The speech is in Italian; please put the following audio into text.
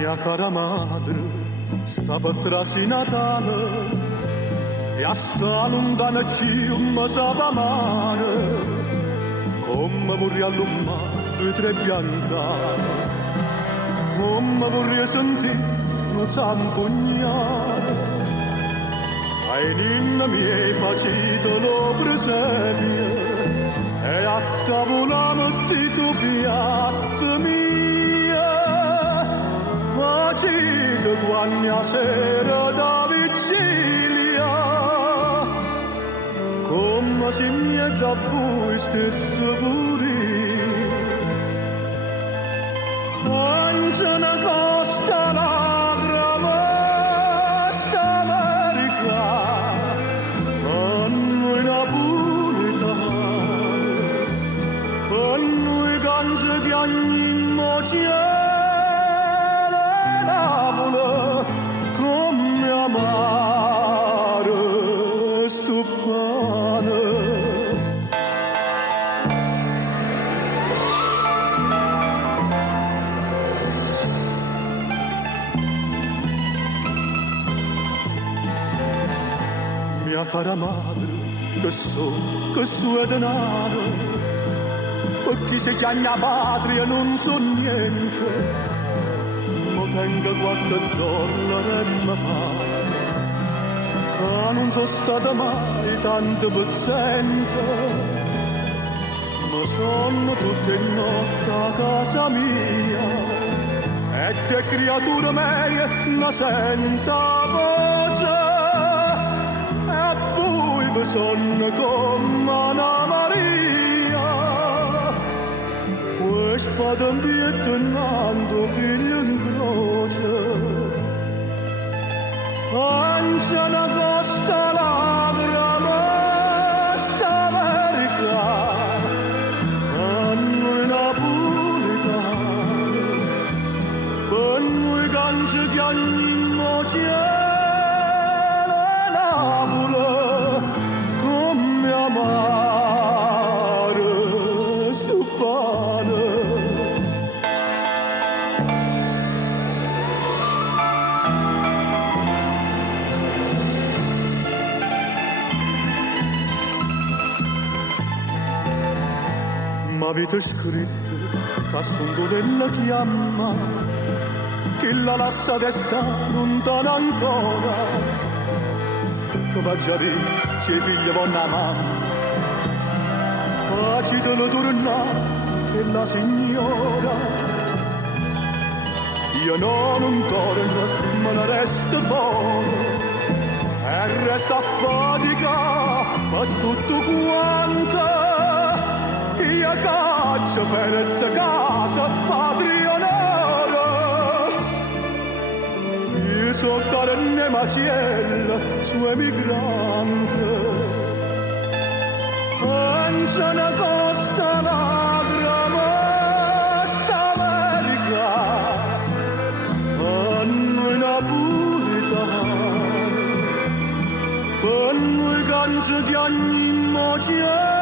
Mia cara madre stava trasi Natale e a sta lontana più mi sapeva male, come vorrei allumare due tre biancate, come vorrei sentire un zampugnare. Ai ninni miei facitelo presepio e a tavola mettito piatto mia, facite quando sera da vigilia, come se in mezzo a voi stesse pure. Non c'è una costa lagrima sta America, ma noi napoletani, per noi cange di ogni cielo e Napoli come amare sto pane. Mia cara madre, che so è denaro, perché se chiama patria non so niente, ma tenga qualche dollaro e mi pare, ma non sono stata mai tanto pezzente, ma sono tutte notte a casa mia, e le creature mie non sento voce. Sono come Anna Maria, questa spada impiettonando figlio in croce, mangia una costa lagrima sta America, a noi napoletani, per noi cange di ogni cielo e Napoli amare sto pane. M'avete scritto che sono della chiamma, che la lascia desta lontana ancora, che va già dire se figlia vonna mamma, facitelo tornare che la signora, io non torno ma ne resto fuori e resta a fatica per tutto quanto, io caccio perezza casa patria onore, io so carne maciella su emigrante. C'è una costa lagrima sta America, a noi napoletani, per noi cange di ogni cielo.